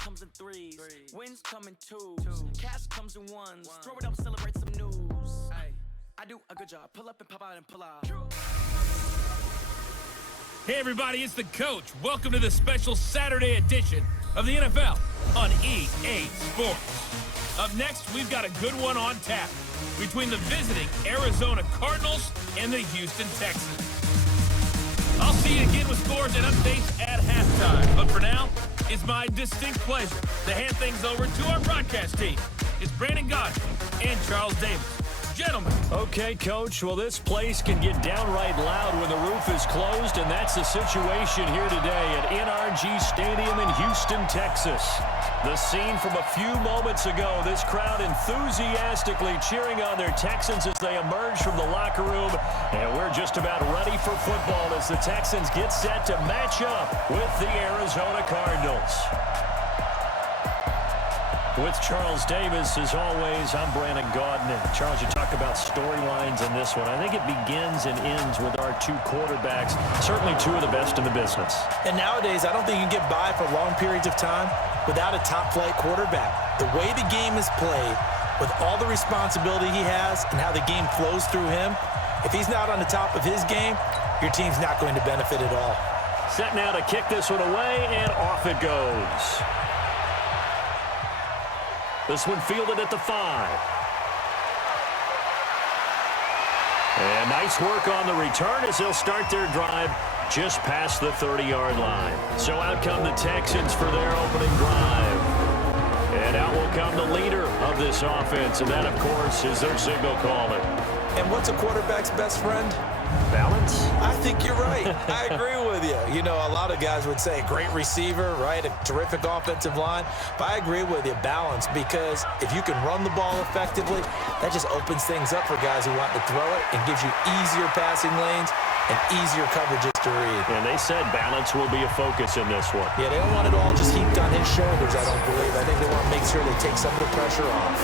comes in threes. Wins come in twos. Cash comes in ones. Throw it up, celebrate some news. I do a good job. Pull up and pop out and pull out. Hey everybody, it's the coach. Welcome to the special Saturday edition of the NFL on EA Sports. Up next, we've got a good one on tap between the visiting Arizona Cardinals and the Houston Texans. I'll see you again with scores and updates at halftime. But for now, it's my distinct pleasure to hand things over to our broadcast team. It's Brandon Godfrey and Charles Davis. Gentlemen. Okay, Coach. Well, this place can get downright loud when the roof is closed, and that's the situation here today at NRG Stadium in Houston, Texas. The scene from a few moments ago, this crowd enthusiastically cheering on their Texans as they emerge from the locker room, and we're just about ready for football as the Texans get set to match up with the Arizona Cardinals. With Charles Davis, as always, I'm Brandon Gaudin. And Charles, you talk about storylines in this one. I think it begins and ends with our two quarterbacks, certainly two of the best in the business. And nowadays, I don't think you can get by for long periods of time without a top-flight quarterback. The way the game is played, with all the responsibility he has and how the game flows through him, if he's not on the top of his game, your team's not going to benefit at all. Set now to kick this one away, and off it goes. This one fielded at the 5. And nice work on the return as they'll start their drive just past the 30-yard line. So out come the Texans for their opening drive. And out will come the leader of this offense, and that, of course, is their signal caller. And what's a quarterback's best friend? Balance? I think you're right. I agree with you. You know, a lot of guys would say great receiver, right? A terrific offensive line. But I agree with you, balance, because if you can run the ball effectively, that just opens things up for guys who want to throw it and gives you easier passing lanes and easier coverages to read. And they said balance will be a focus in this one. Yeah, they don't want it all just heaped on his shoulders, I don't believe. I think they want to make sure they take some of the pressure off.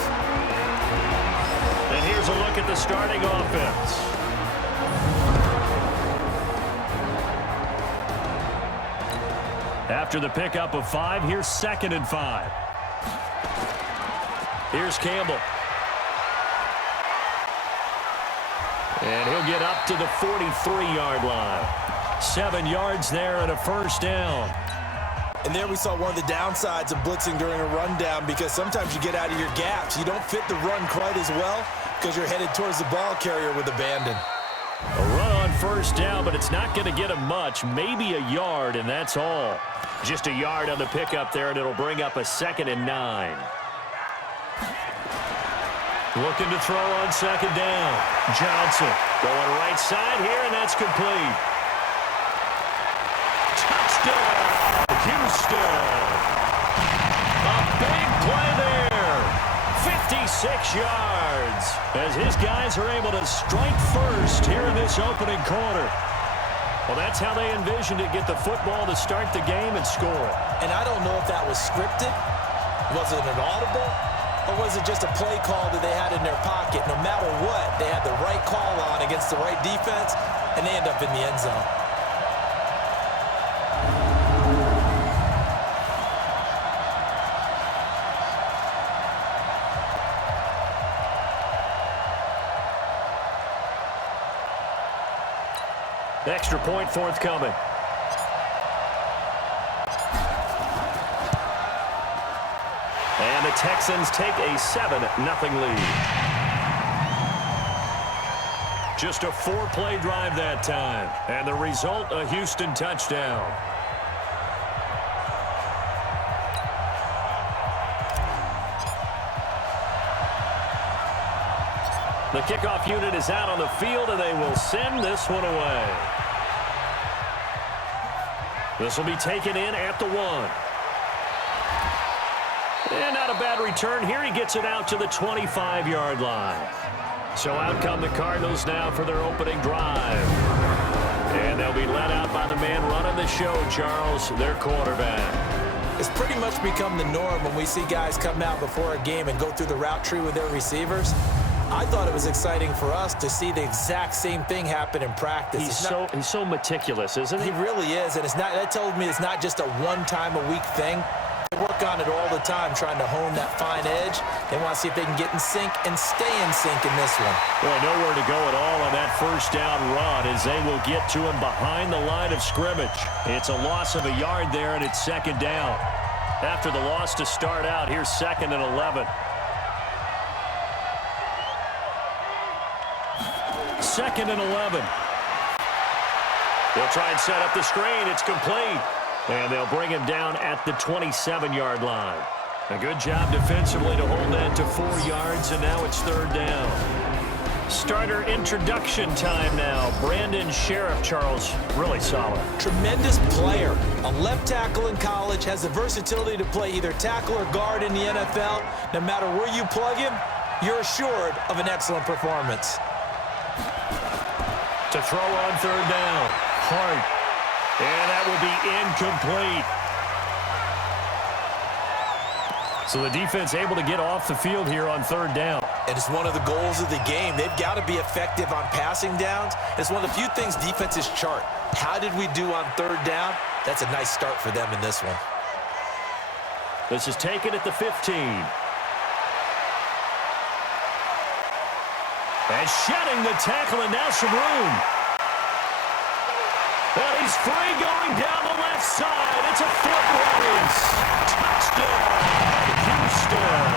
And here's a look at the starting offense. After the pickup of 5, here's 2nd and 5. Here's Campbell. And he'll get up to the 43-yard line. 7 yards there and a first down. And there we saw one of the downsides of blitzing during a rundown, because sometimes you get out of your gaps. You don't fit the run quite as well because you're headed towards the ball carrier with abandon. A run on first down, but it's not going to get him much. Maybe a yard, and that's all. Just a yard on the pickup there, and it'll bring up a 2nd and 9. Looking to throw on 2nd down. Johnson going right side here, and that's complete. Touchdown, Houston. A big play there. 56 yards as his guys are able to strike first here in this opening quarter. Well, that's how they envisioned it, get the football to start the game and score. And I don't know if that was scripted. Was it an audible? Or was it just a play call that they had in their pocket? No matter what, they had the right call on against the right defense, and they end up in the end zone. Extra point forthcoming. And the Texans take a 7-0 lead. Just a 4-play drive that time. And the result, a Houston touchdown. The kickoff unit is out on the field, and they will send this one away. This will be taken in at the 1. And not a bad return here. He gets it out to the 25-yard line. So out come the Cardinals now for their opening drive. And they'll be led out by the man running the show, Charles, their quarterback. It's pretty much become the norm when we see guys come out before a game and go through the route tree with their receivers. I thought it was exciting for us to see the exact same thing happen in practice. He's so meticulous, isn't he? He really is, and that tells me it's not just a one-time-a-week thing. They work work on it all the time, trying to hone that fine edge. They want to see if they can get in sync and stay in sync in this one. Well, nowhere to go at all on that first down run as they will get to him behind the line of scrimmage. It's a loss of a yard there, and it's second down. After the loss to start out, here's 2nd and 11. 2nd and 11. They'll try and set up the screen. It's complete. And they'll bring him down at the 27-yard line. A good job defensively to hold that to 4 yards, and now it's 3rd down. Starter introduction time now. Brandon Sheriff, Charles, really solid. Tremendous player. A left tackle in college, has the versatility to play either tackle or guard in the NFL. No matter where you plug him, you're assured of an excellent performance. To throw on 3rd down. Hart. And that will be incomplete. So the defense able to get off the field here on 3rd down. And it's one of the goals of the game. They've got to be effective on passing downs. It's one of the few things defenses chart. How did we do on 3rd down? That's a nice start for them in this one. This is taken at the 15. And shedding the tackle, and now some room. And he's free going down the left side. It's a foot race. Touchdown, Houston.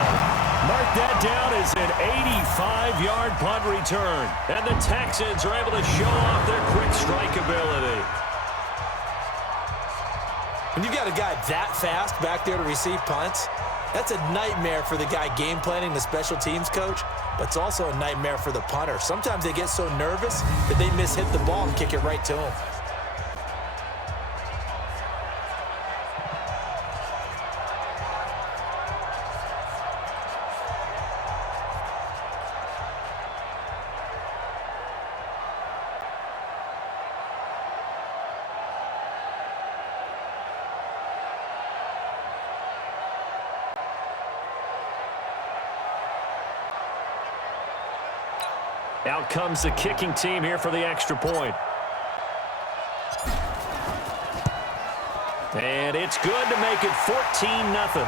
Mark that down as an 85-yard punt return. And the Texans are able to show off their quick strike ability. When you've got a guy that fast back there to receive punts, that's a nightmare for the guy game planning, the special teams coach, but it's also a nightmare for the punter. Sometimes they get so nervous that they mishit the ball and kick it right to him. Out comes the kicking team here for the extra point. And it's good to make it 14-0.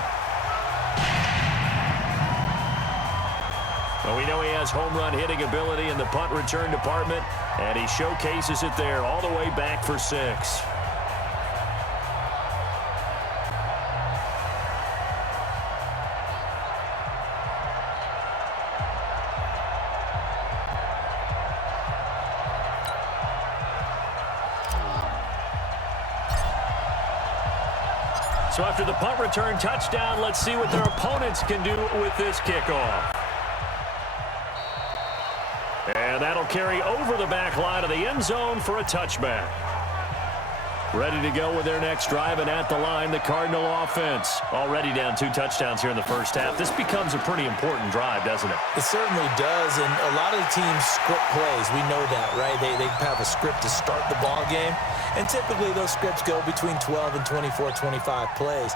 Well, we know he has home run hitting ability in the punt return department, and he showcases it there all the way back for 6. So after the punt return touchdown, let's see what their opponents can do with this kickoff. And that'll carry over the back line of the end zone for a touchback. Ready to go with their next drive, and at the line, the Cardinal offense. Already down 2 touchdowns here in the first half. This becomes a pretty important drive, doesn't it? It certainly does, and a lot of the teams script plays. We know that, right? They have a script to start the ball game, and typically those scripts go between 12 and 24, 25 plays.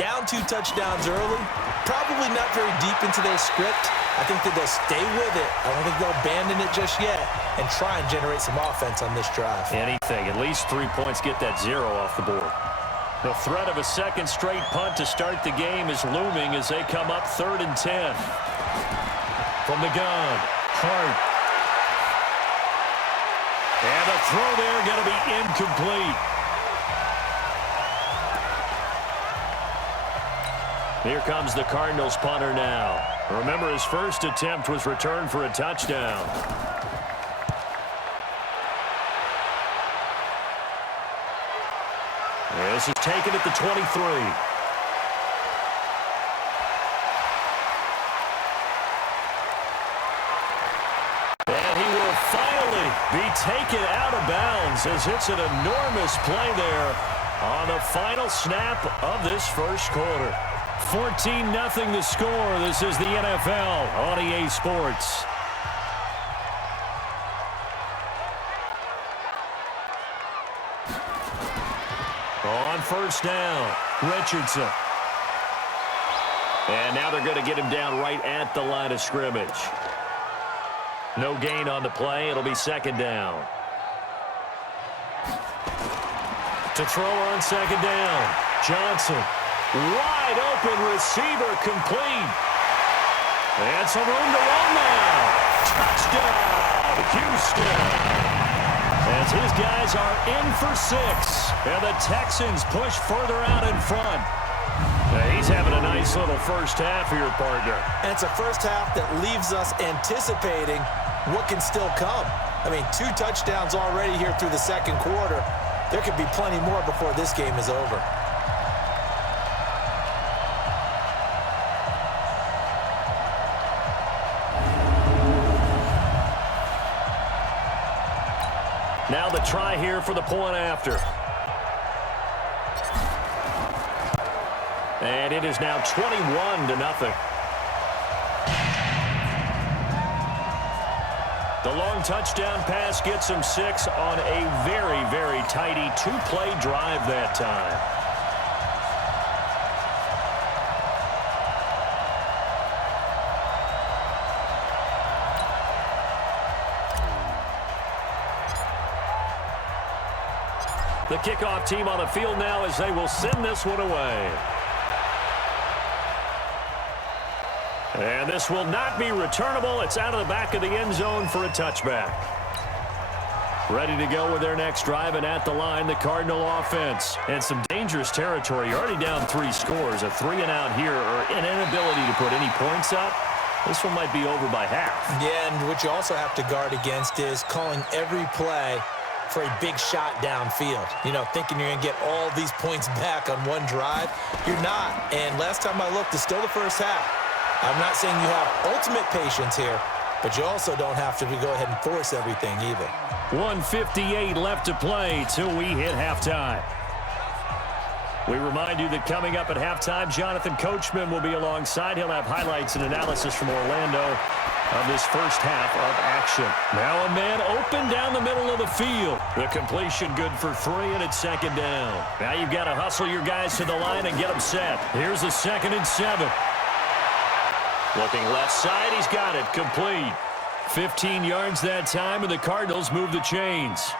Down 2 touchdowns early, probably not very deep into their script. I think that they'll stay with it. I don't think they'll abandon it just yet and try and generate some offense on this drive. Anything. At least 3 points, get that 0 off the board. The threat of a second straight punt to start the game is looming as they come up 3rd and 10. From the gun, Hart. And the throw there going to be incomplete. Here comes the Cardinals punter now. Remember, his first attempt was returned for a touchdown. This is taken at the 23. And he will finally be taken out of bounds as it's an enormous play there on the final snap of this first quarter. 14-0 the score. This is the NFL on EA Sports. On first down, Richardson. And now they're going to get him down right at the line of scrimmage. No gain on the play. It'll be 2nd down. To throw on 2nd down, Johnson. Wide open receiver complete. And some room to run now. Touchdown, Houston. As his guys are in for 6. And the Texans push further out in front. He's having a nice little first half here, partner. And it's a first half that leaves us anticipating what can still come. I mean, 2 touchdowns already here through the second quarter. There could be plenty more before this game is over. Now the try here for the point after. And it is now 21-0. The long touchdown pass gets him 6 on a very, very tidy 2-play drive that time. The kickoff team on the field now as they will send this one away. And this will not be returnable. It's out of the back of the end zone for a touchback. Ready to go with their next drive, and at the line, the Cardinal offense. And some dangerous territory. You're already down 3 scores. A 3-and-out here, or an inability to put any points up. This one might be over by half. Yeah, and what you also have to guard against is calling every play for a big shot downfield. You know, thinking you're going to get all these points back on one drive. You're not. And last time I looked, it's still the first half. I'm not saying you have ultimate patience here, but you also don't have to go ahead and force everything either. 1:58 left to play till we hit halftime. We remind you that coming up at halftime, Jonathan Coachman will be alongside. He'll have highlights and analysis from Orlando of this first half of action. Now a man open down the middle of the field. The completion good for 3, and it's second down. Now you've got to hustle your guys to the line and get them set. Here's a 2nd and 7. Looking left side, he's got it, complete. 15 yards that time, and the Cardinals move the chains.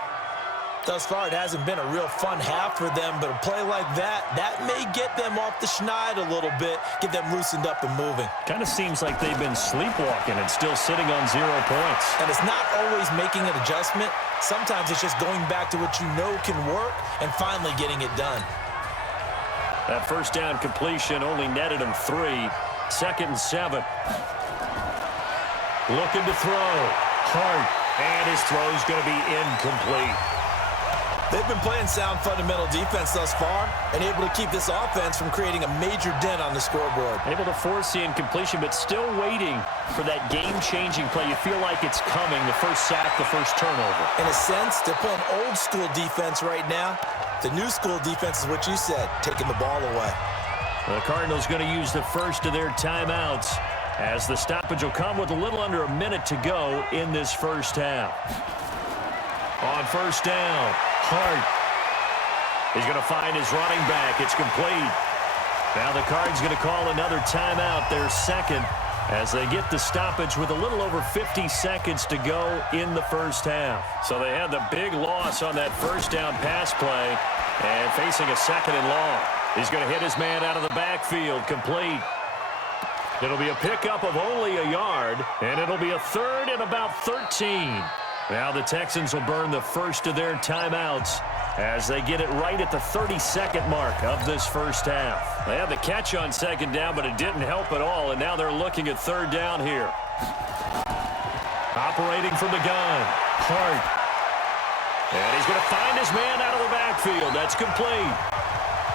Thus far, it hasn't been a real fun half for them, but a play like that may get them off the schneid a little bit, get them loosened up and moving. Kind of seems like they've been sleepwalking and still sitting on 0 points. And it's not always making an adjustment. Sometimes it's just going back to what you know can work and finally getting it done. That first down completion only netted him 3. 2nd and 7. Looking to throw. Hart. And his throw's going to be incomplete. They've been playing sound fundamental defense thus far and able to keep this offense from creating a major dent on the scoreboard. Able to force the incompletion, but still waiting for that game-changing play. You feel like it's coming, the first sack, the first turnover. In a sense, they're playing old-school defense right now. The new-school defense is what you said, taking the ball away. The Cardinals going to use the first of their timeouts as the stoppage will come with a little under a minute to go in this first half. On first down, Hart. He's going to find his running back. It's complete. Now the Cards going to call another timeout, their second, as they get the stoppage with a little over 50 seconds to go in the first half. So they had the big loss on that first down pass play and facing a 2nd and long. He's going to hit his man out of the backfield, complete. It'll be a pickup of only a yard, and it'll be a 3rd and about 13. Now the Texans will burn the first of their timeouts as they get it right at the 32nd mark of this first half. They had the catch on 2nd down, but it didn't help at all, and now they're looking at 3rd down here. Operating from the gun, Hart. And he's going to find his man out of the backfield. That's complete.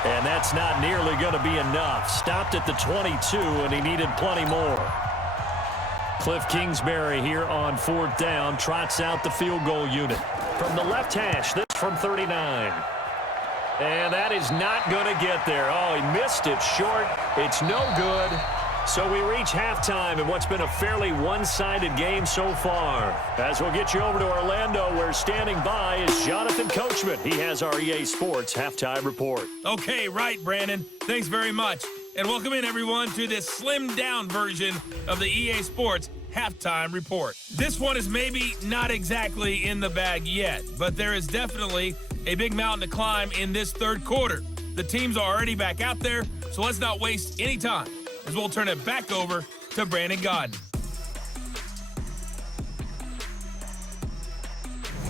And that's not nearly going to be enough. Stopped at the 22, and he needed plenty more. Cliff Kingsbury here on 4th down, trots out the field goal unit. From the left hash, this from 39. And that is not going to get there. Oh, he missed it short. It's no good. So we reach halftime in what's been a fairly one-sided game so far. As we'll get you over to Orlando, where standing by is Jonathan Coachman. He has our EA Sports Halftime Report. Okay, right, Brandon. Thanks very much. And welcome in, everyone, to this slimmed-down version of the EA Sports Halftime Report. This one is maybe not exactly in the bag yet, but there is definitely a big mountain to climb in this third quarter. The team's already back out there, so let's not waste any time as we'll turn it back over to Brandon Gaudin.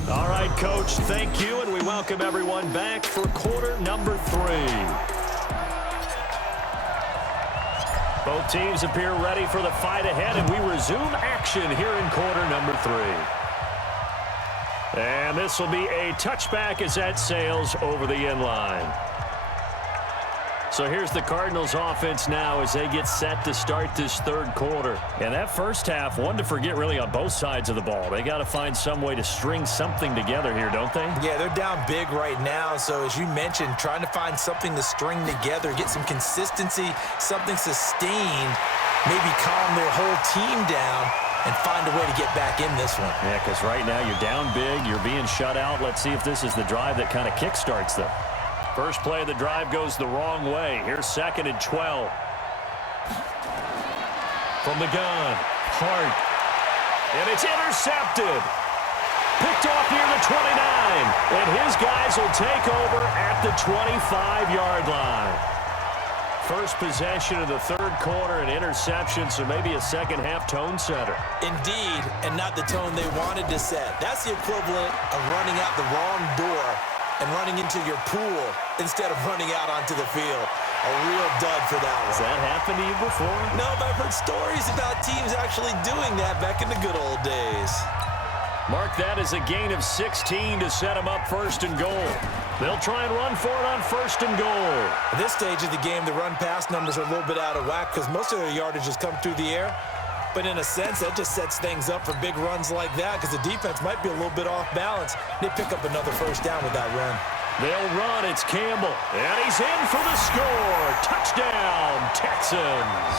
All right, Coach, thank you, and we welcome everyone back for quarter number 3. Both teams appear ready for the fight ahead, and we resume action here in quarter number 3. And this will be a touchback as that sails over the end line. So here's the Cardinals offense now as they get set to start this third quarter. And that first half, one to forget really on both sides of the ball. They got to find some way to string something together here, don't they? Yeah, they're down big right now. So as you mentioned, trying to find something to string together, get some consistency, something sustained, maybe calm their whole team down and find a way to get back in this one. Yeah, because right now you're down big, you're being shut out. Let's see if this is the drive that kind of kickstarts them. First play of the drive goes the wrong way. Here's 2nd and 12. From the gun, Hart. And it's intercepted. Picked off near the 29. And his guys will take over at the 25-yard line. First possession of the third quarter, an interception, so maybe a second-half tone setter. Indeed, and not the tone they wanted to set. That's the equivalent of running out the wrong door and running into your pool instead of running out onto the field. A real dud for that one. Has that happened to you before? No, but I've heard stories about teams actually doing that back in the good old days. Mark that as a gain of 16 to set them up 1st and goal. They'll try and run for it on 1st and goal. At this stage of the game, the run-pass numbers are a little bit out of whack because most of their yardage has come through the air. But in a sense, that just sets things up for big runs like that because the defense might be a little bit off balance. They pick up another first down with that run. They'll run. It's Campbell. And he's in for the score. Touchdown, Texans.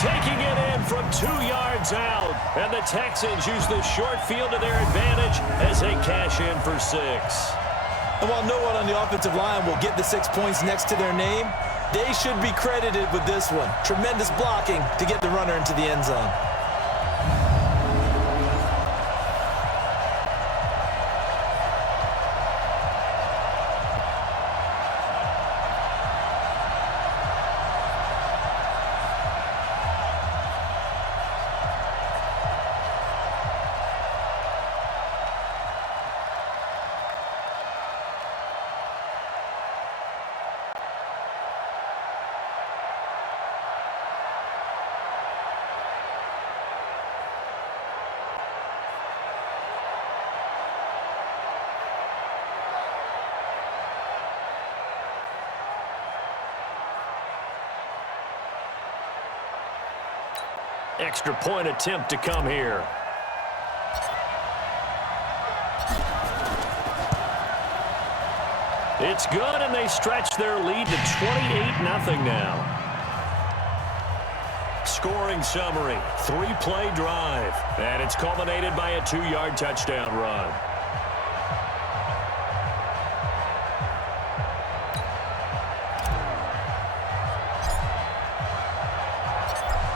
Taking it in from 2 yards out. And the Texans use the short field to their advantage as they cash in for 6. And while no one on the offensive line will get the 6 points next to their name, they should be credited with this one. Tremendous blocking to get the runner into the end zone. Extra point attempt to come here. It's good, and they stretch their lead to 28-0 now. Scoring summary, 3-play drive, and it's culminated by a 2-yard touchdown run.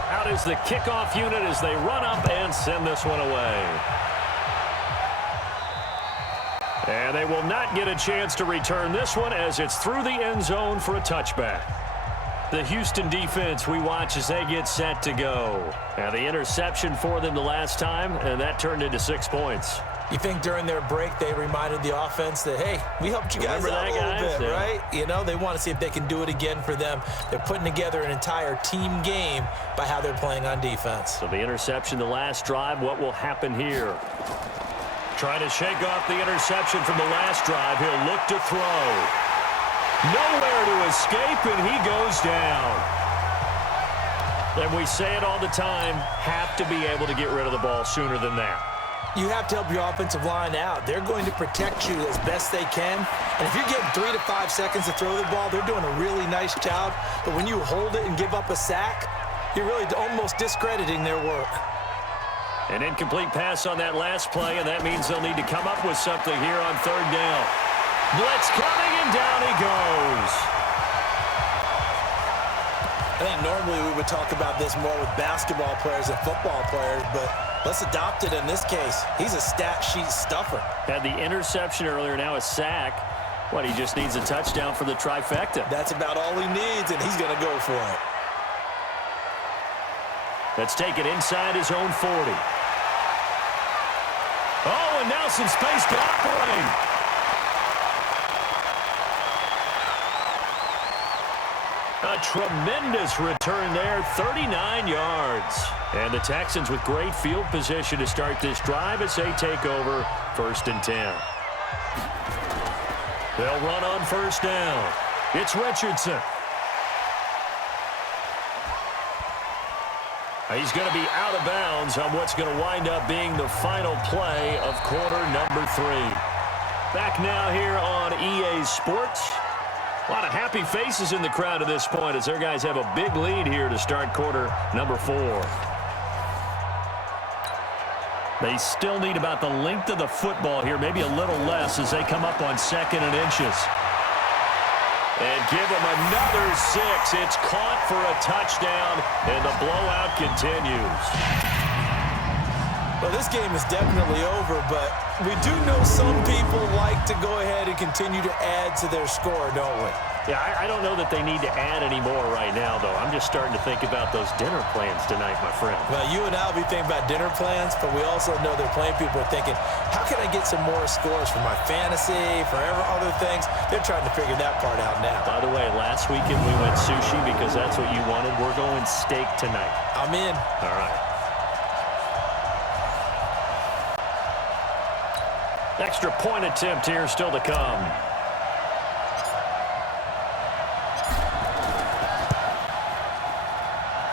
Out is the kickoff unit as they run up and send this one away. And they will not get a chance to return this one as it's through the end zone for a touchback. The Houston defense we watch as they get set to go. Now the interception for them the last time, and that turned into 6 points. You think during their break they reminded the offense that, hey, we helped you guys out a little bit, right? You know, they want to see if they can do it again for them. They're putting together an entire team game by how they're playing on defense. So the interception the last drive, what will happen here? Trying to shake off the interception from the last drive. He'll look to throw. Nowhere to escape, and he goes down. And we say it all the time, have to be able to get rid of the ball sooner than that. You have to help your offensive line out. They're going to protect you as best they can. And if you're getting 3 to 5 seconds to throw the ball, they're doing a really nice job. But when you hold it and give up a sack, you're really almost discrediting their work. An incomplete pass on that last play, and that means they'll need to come up with something here on third down. Blitz coming, and down he goes. I think normally we would talk about this more with basketball players and football players, but let's adopt it in this case. He's a stat sheet stuffer. Had the interception earlier, now a sack. What, he just needs a touchdown for the trifecta. That's about all he needs, and he's going to go for it. Let's take it inside his own 40. Oh, and now some space to operate. A tremendous return there, 39 yards. And the Texans with great field position to start this drive as they take over 1st and 10. They'll run on 1st down. It's Richardson. He's going to be out of bounds on what's going to wind up being the final play of quarter number 3. Back now here on EA Sports. A lot of happy faces in the crowd at this point as their guys have a big lead here to start quarter number 4. They still need about the length of the football here, maybe a little less as they come up on 2nd and inches. And give them another 6. It's caught for a touchdown, and the blowout continues. Well, this game is definitely over, but we do know some people like to go ahead and continue to add to their score, don't we? Yeah, I don't know that they need to add any more right now, though. I'm just starting to think about those dinner plans tonight, my friend. Well, you and I will be thinking about dinner plans, but we also know they're playing people are thinking, how can I get some more scores for my fantasy, for other things? They're trying to figure that part out now. By the way, last weekend we went sushi because that's what you wanted. We're going steak tonight. I'm in. All right. Extra point attempt here still to come.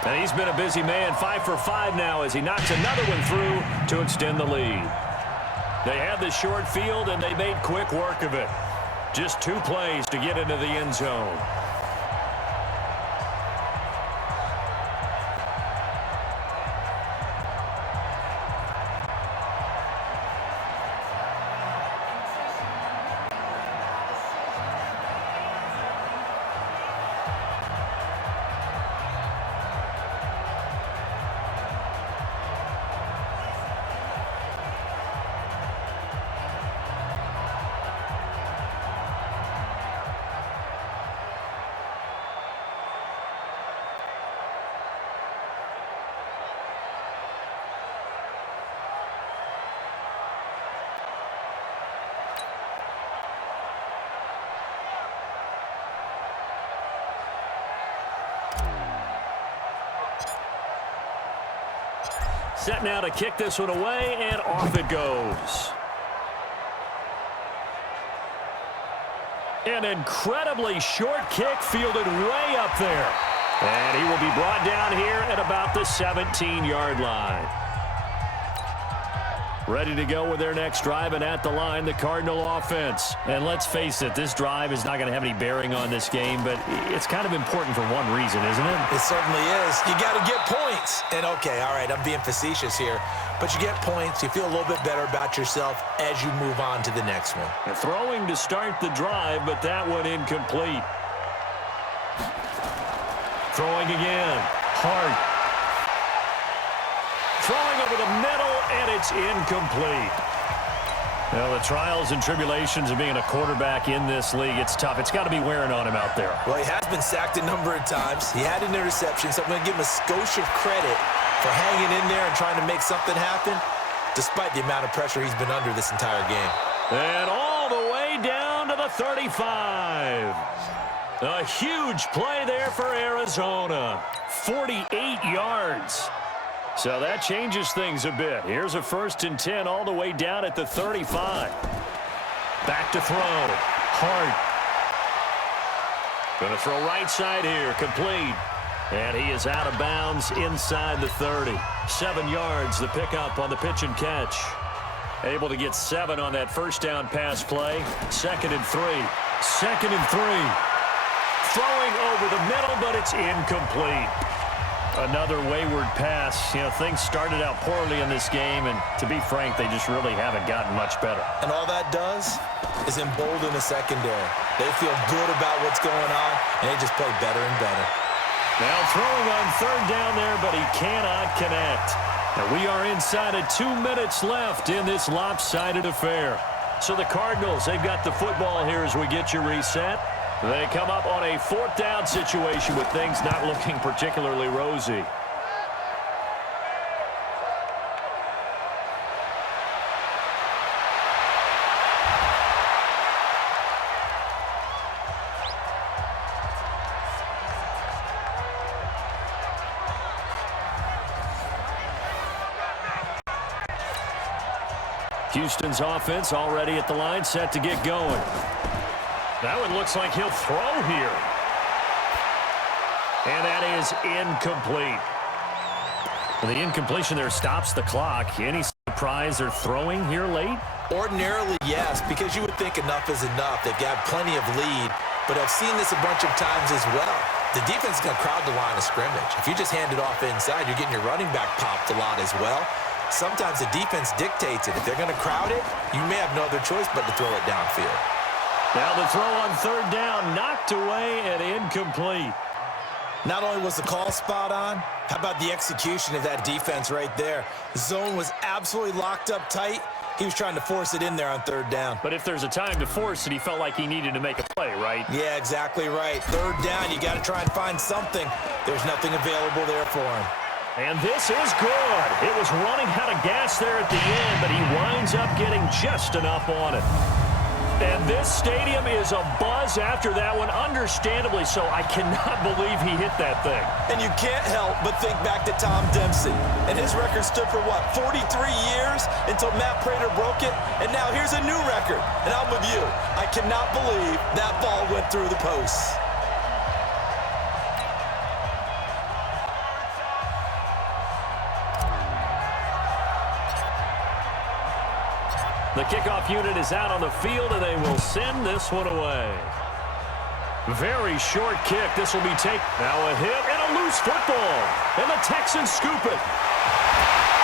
And he's been a busy man, 5 for 5 now as he knocks another one through to extend the lead. They had the short field, and they made quick work of it. Just 2 plays to get into the end zone. Set now to kick this one away, and off it goes. An incredibly short kick fielded way up there. And he will be brought down here at about the 17-yard line. Ready to go with their next drive, and at the line, the Cardinal offense. And let's face it, this drive is not going to have any bearing on this game, but it's kind of important for one reason, isn't it? It certainly is. You got to get points. And, okay, all right, I'm being facetious here, but you get points. You feel a little bit better about yourself as you move on to the next one. And throwing to start the drive, but that one incomplete. Throwing again. Hart. Throwing over the middle, and it's incomplete. Well, the trials and tribulations of being a quarterback in this league, it's tough. It's got to be wearing on him out there. Well, he has been sacked a number of times. He had an interception, so I'm going to give him a skosh of credit for hanging in there and trying to make something happen, despite the amount of pressure he's been under this entire game. And all the way down to the 35. A huge play there for Arizona. 48 yards. So that changes things a bit. Here's a 1st and 10 all the way down at the 35. Back to throw. Hart. Going to throw right side here. Complete. And he is out of bounds inside the 30. 7 yards, the pickup on the pitch and catch. Able to get 7 on that first down pass play. 2nd and 3. 2nd and 3. Throwing over the middle, but it's incomplete. Another wayward pass. You know, things started out poorly in this game, and to be frank, they just really haven't gotten much better. And all that does is embolden the secondary. They feel good about what's going on, and they just play better and better. Now throwing on 3rd down there, but he cannot connect. And we are inside of 2 minutes left in this lopsided affair. So the Cardinals, they've got the football here as we get you reset. They come up on a 4th down situation with things not looking particularly rosy. Houston's offense already at the line, set to get going. That one looks like he'll throw here. And that is incomplete. Well, the incompletion there stops the clock. Any surprise they're throwing here late? Ordinarily, yes, because you would think enough is enough. They've got plenty of lead, but I've seen this a bunch of times as well. The defense is going to crowd the line of scrimmage. If you just hand it off inside, you're getting your running back popped a lot as well. Sometimes the defense dictates it. If they're going to crowd it, you may have no other choice but to throw it downfield. Now the throw on 3rd down, knocked away and incomplete. Not only was the call spot on, how about the execution of that defense right there? The zone was absolutely locked up tight. He was trying to force it in there on 3rd down. But if there's a time to force it, he felt like he needed to make a play, right? Yeah, exactly right. 3rd down, you got to try and find something. There's nothing available there for him. And this is good. It was running out of gas there at the end, but he winds up getting just enough on it. And this stadium is abuzz after that one, understandably so. I cannot believe he hit that thing. And you can't help but think back to Tom Dempsey. And his record stood for, what, 43 years until Matt Prater broke it? And now here's a new record. And I'm with you. I cannot believe that ball went through the posts. The kickoff unit is out on the field, and they will send this one away. Very short kick. This will be taken. Now a hit and a loose football. And the Texans scoop it.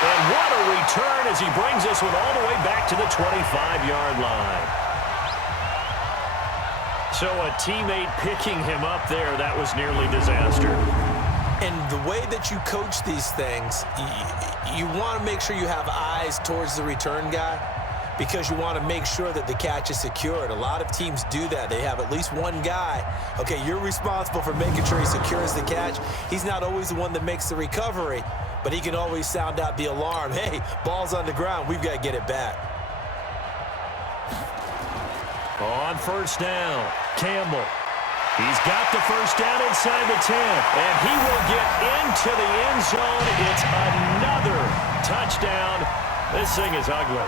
And what a return as he brings this one all the way back to the 25-yard line. So a teammate picking him up there, that was nearly disaster. And the way that you coach these things, you want to make sure you have eyes towards the return guy, because you want to make sure that the catch is secured. A lot of teams do that. They have at least one guy. Okay, you're responsible for making sure he secures the catch. He's not always the one that makes the recovery, but he can always sound out the alarm. Hey, ball's on the ground. We've got to get it back. On 1st down, Campbell. He's got the 1st down inside the 10, and he will get into the end zone. It's another touchdown. This thing is ugly.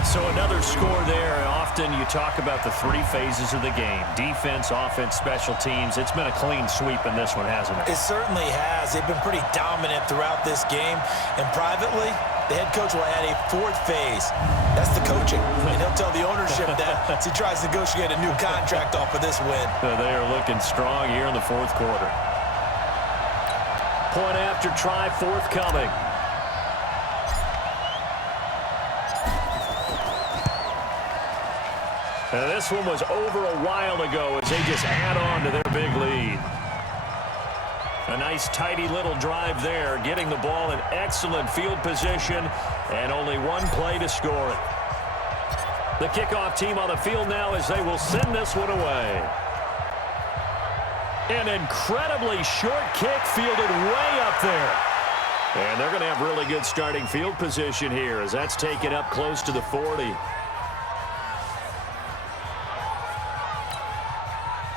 So another score there. Often you talk about the 3 phases of the game: defense, offense, special teams. It's been a clean sweep in this one, hasn't it? It certainly has. They've been pretty dominant throughout this game. And privately, the head coach will add a 4th phase. That's the coaching. And he'll tell the ownership that as he tries to negotiate a new contract off of this win. They are looking strong here in the 4th quarter. Point after try forthcoming. Now this one was over a while ago as they just add on to their big lead. A nice tidy little drive there, getting the ball in excellent field position, and only one play to score it. The kickoff team on the field now as they will send this one away. An incredibly short kick fielded way up there. And they're going to have really good starting field position here as that's taken up close to the 40.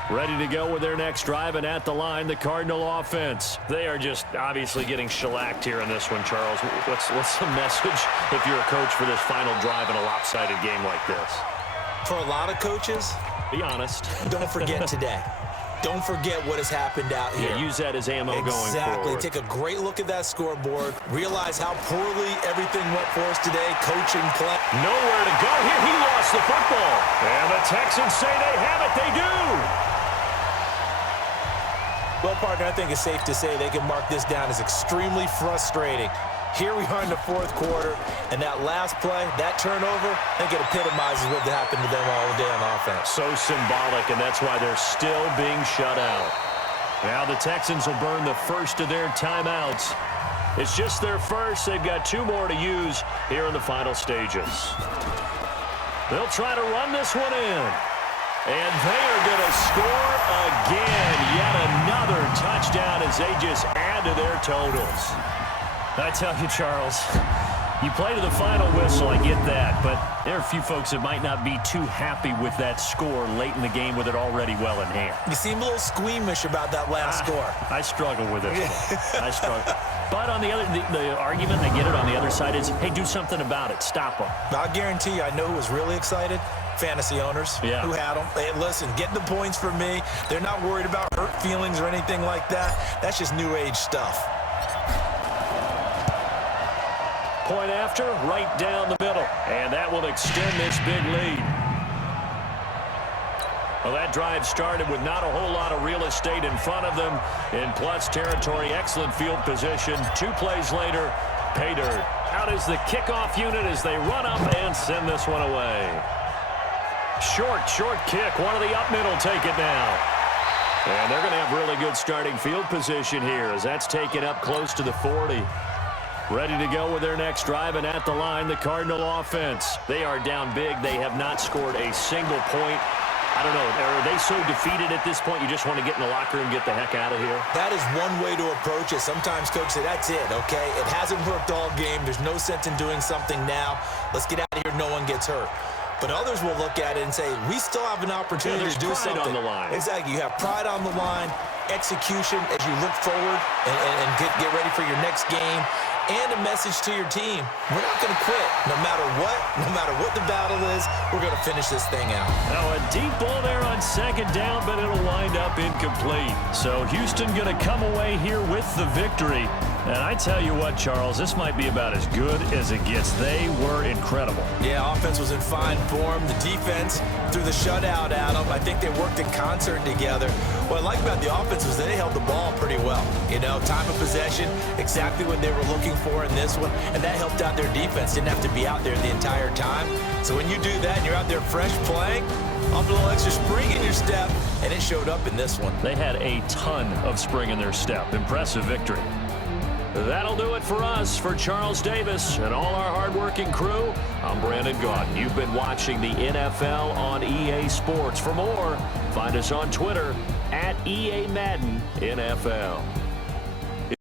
Ready to go with their next drive, and at the line, the Cardinal offense. They are just obviously getting shellacked here in this one, Charles. What's the message if you're a coach for this final drive in a lopsided game like this? For a lot of coaches, be honest. Don't forget today. Don't forget what has happened out here. Yeah, use that as ammo going forward. Exactly. Take a great look at that scoreboard. Realize how poorly everything went for us today. Coaching, play. Nowhere to go here. He lost the football. And the Texans say they have it. They do. Well, partner, I think it's safe to say they can mark this down as extremely frustrating. Here we are in the 4th quarter, and that last play, that turnover, I think it epitomizes what happened to them all day on offense. So symbolic, and that's why they're still being shut out. Now the Texans will burn the first of their timeouts. It's just their first. They've got 2 more to use here in the final stages. They'll try to run this one in. And they are going to score again. Yet another touchdown as they just add to their totals. I tell you, Charles, you play to the final whistle, I get that. But there are a few folks that might not be too happy with that score late in the game with it already well in hand. You seem a little squeamish about that last score. I struggle with it. I struggle. But on the other, the argument, they get it on the other side is, hey, do something about it. Stop them. I guarantee you, I know who was really excited. Fantasy owners who had them. Hey, listen, get the points for me. They're not worried about hurt feelings or anything like that. That's just new age stuff. Point after, right down the middle. And that will extend this big lead. Well, that drive started with not a whole lot of real estate in front of them in plus territory. Excellent field position. 2 plays later, pay dirt. Out is the kickoff unit as they run up and send this one away. Short kick. One of the up middle take it now. And they're going to have really good starting field position here as that's taken up close to the 40. Ready to go with their next drive, and at the line, the Cardinal offense. They are down big. They have not scored a single point. I don't know. Are they so defeated at this point you just want to get in the locker room and get the heck out of here? That is one way to approach it. Sometimes coaches say, that's it, okay? It hasn't worked all game. There's no sense in doing something now. Let's get out of here. No one gets hurt. But others will look at it and say, we still have an opportunity to do something. On the line. Exactly. You have pride on the line, execution as you look forward and get ready for your next game, and a message to your team. We're not going to quit. No matter what the battle is, we're going to finish this thing out. Now a deep ball there on second down, but it'll wind up incomplete. So Houston going to come away here with the victory. And I tell you what, Charles, this might be about as good as it gets. They were incredible. Yeah, offense was in fine form. The defense threw the shutout at them. I think they worked in concert together. What I like about the offense was that they held the ball pretty well. You know, time of possession, exactly what they were looking for in this one, and that helped out their defense. Didn't have to be out there the entire time. So when you do that and you're out there fresh playing, off a little extra spring in your step, and it showed up in this one. They had a ton of spring in their step. Impressive victory. That'll do it for us. For Charles Davis and all our hardworking crew, I'm Brandon Gaudin. You've been watching the NFL on EA Sports. For more, find us on Twitter @EA Madden NFL.